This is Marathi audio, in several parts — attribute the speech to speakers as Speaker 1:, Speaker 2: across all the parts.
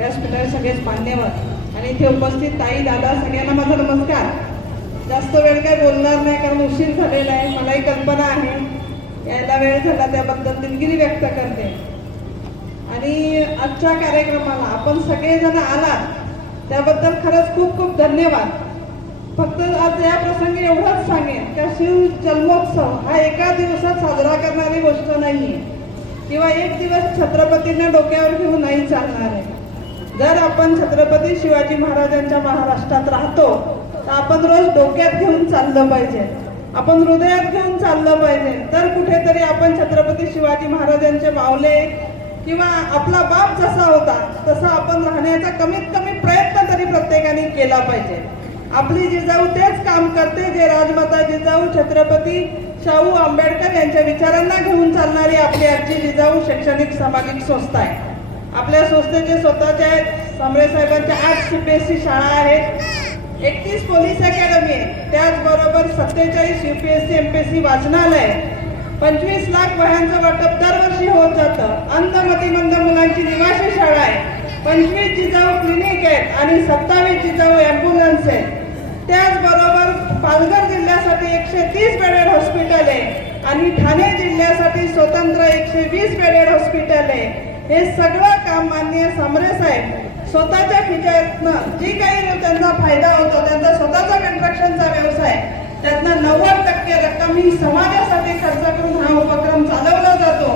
Speaker 1: व्यासपीठावर सगळेच मान्यवर. आणि इथे उपस्थित ताई दादा सगळ्यांना माझा नमस्कार. जास्त वेळ काही बोलणार नाही कारण उशीर झालेला आहे. मलाही कल्पना आहे. यायला वेळ झाला त्याबद्दल दिलगिरी व्यक्त करते. आणि आजच्या कार्यक्रमाला आपण सगळेजण आलात. त्याबद्दल खरंच खूप खूप धन्यवाद. फक्त आज या प्रसंगी एवढंच सांगेन. का शिव जन्मोत्सव हा एका दिवसात साजरा करणारी गोष्ट नाही किंवा एक दिवस छत्रपतींना डोक्यावर घेऊन नाही चालणार आहे. जर आपण छत्रपती शिवाजी महाराजांच्या महाराष्ट्रात राहतो तर आपण रोज डोक्यात घेऊन चाललं पाहिजे. आपण हृदयात घेऊन चाललं पाहिजे. तर कुठेतरी आपण छत्रपती शिवाजी महाराजांचे मावले किंवा आपला बाप जसा होता तसा आपण राहण्याचा कमीत कमी प्रयत्न तरी प्रत्येकाने केला पाहिजे. आपली जिजाऊ तेच काम करते जे राजमाता जिजाऊ छत्रपती शाहू आंबेडकर यांच्या विचारांना घेऊन चालणारी आपली आजची जिजाऊ शैक्षणिक सामाजिक संस्था आहे. आपल्या संस्थेचे स्वतःचे आहेत. सांबळे साहेबांच्या आठ सीपीएससी शाळा आहेत. एकतीस पोलीस अकॅडमी आहे. त्याचबरोबर सत्तेचाळीस युपीएससी एमपीएससी वाचनालय पंचवीस लाख वह्यांचं वाटप दरवर्षी होत जातं. अंधमतिमंद मुलांची निवासी शाळा आहे. पंचवीस जिजाऊ क्लिनिक आहेत आणि सत्तावीस जिजाऊ ॲम्ब्युलन्स आहेत. त्याचबरोबर पालघर जिल्ह्यासाठी एकशे तीस बेडेड हॉस्पिटल आहे. आणि ठाणे जिल्ह्यासाठी स्वतंत्र एकशे वीस बेडेड हॉस्पिटल आहे. हे सगळं काम माननीय सामरे साहेब स्वतःच्या खिशातनं जी काही त्यांना फायदा होतो त्यांचा स्वतःचा कन्स्ट्रक्शनचा व्यवसाय त्यातनं नव्वद टक्के रक्कम ही समाजासाठी खर्च करून हा उपक्रम चालवला जातो.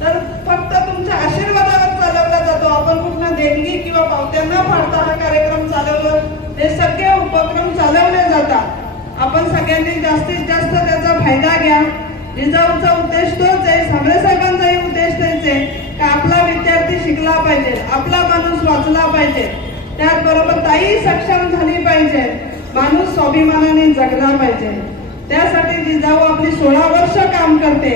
Speaker 1: तर फक्त तुमच्या आशीर्वादावर चालवला जातो. आपण कुठनं देणगी किंवा पावत्यांना फाडता हा कार्यक्रम चालवलं हे सगळे उपक्रम चालवले जातात. आपण सगळ्यांनी जास्तीत जास्त त्याचा फायदा घ्या. जिजाऊचा उद्देश तोच आहे सामरे साहेबांचाही उद्देश तेच आहे का आपला विद्यार्थी शिकला पाहिजे आपला माणूस वाचला पाहिजे. त्याचबरोबर ताई सक्षम झाली पाहिजे माणूस स्वाभिमानाने जगला पाहिजे. त्यासाठी जिजाऊ आपली सोळा वर्ष काम करते.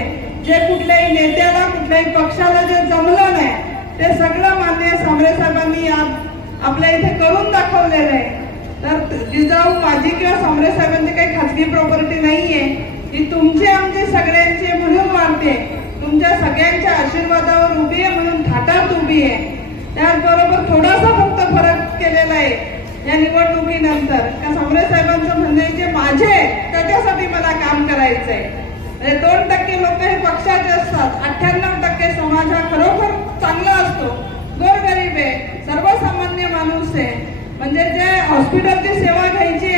Speaker 1: जे कुठल्याही नेत्याला कुठल्याही पक्षाला जे जमलं नाही ते सगळं मान्य सामरे साहेबांनी आपल्या इथे करून दाखवलेलं आहे. तर जिजाऊ माझी किंवा सामरे साहेबांची काही खाजगी प्रॉपर्टी नाहीये. ही तुमची आमची सगळ्यांची म्हणून मानते तुमच्या सगळ्यांच्या आशीर्वादावर उभी आहे म्हणून थाटात उभी आहे. त्याचबरोबर थोडासा फक्त फरक केलेला आहे. या निवडणुकीनंतर का सामरे साहेबांचं म्हणणं जे माझे त्याच्यासाठी मला काम करायचं आहे म्हणजे दोन टक्के लोक हे पक्षाचे असतात. अठ्ठ्याण्णव टक्के समाज हा खरोखर चांगला असतो. गोरगरीब आहे सर्वसामान्य माणूस आहे. म्हणजे जे हॉस्पिटलची सेवा घ्यायची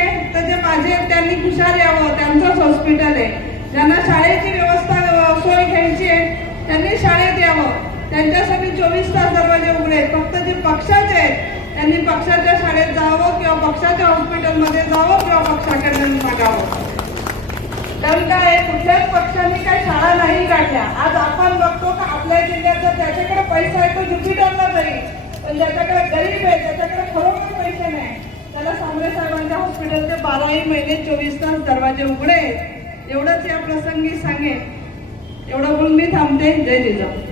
Speaker 1: माझे त्यांनी हुशार यावं त्यांचंच हॉस्पिटल आहे. ज्यांना शाळेची व्यवस्था सोय घ्यायची आहे त्यांनी शाळेत यावं. त्यांच्यासाठी चोवीस तास दरवाजे उघडे. फक्त जे पक्षाचे आहेत त्यांनी पक्षाच्या शाळेत जावं किंवा पक्षाच्या हॉस्पिटलमध्ये जावं किंवा पक्षाकडे मागावं कारण काय कुठल्याच पक्षांनी काही शाळा नाही काढल्या. आज आपण बघतो का आपल्या जिल्ह्याचा त्याच्याकडे पैसा आहे तो ज्युपिटरला जाईल. पण ज्याच्याकडे गरीब आहे त्याच्या खरोखर पैसे नाही त्याला सांबरे साहेबांच्या हॉस्पिटलचे बाराही महिने चोवीस तास दरवाजे उघडे. एवढंच या प्रसंगी सांगेन. एवढं बोलून मी थांबते. जय जिजाऊ.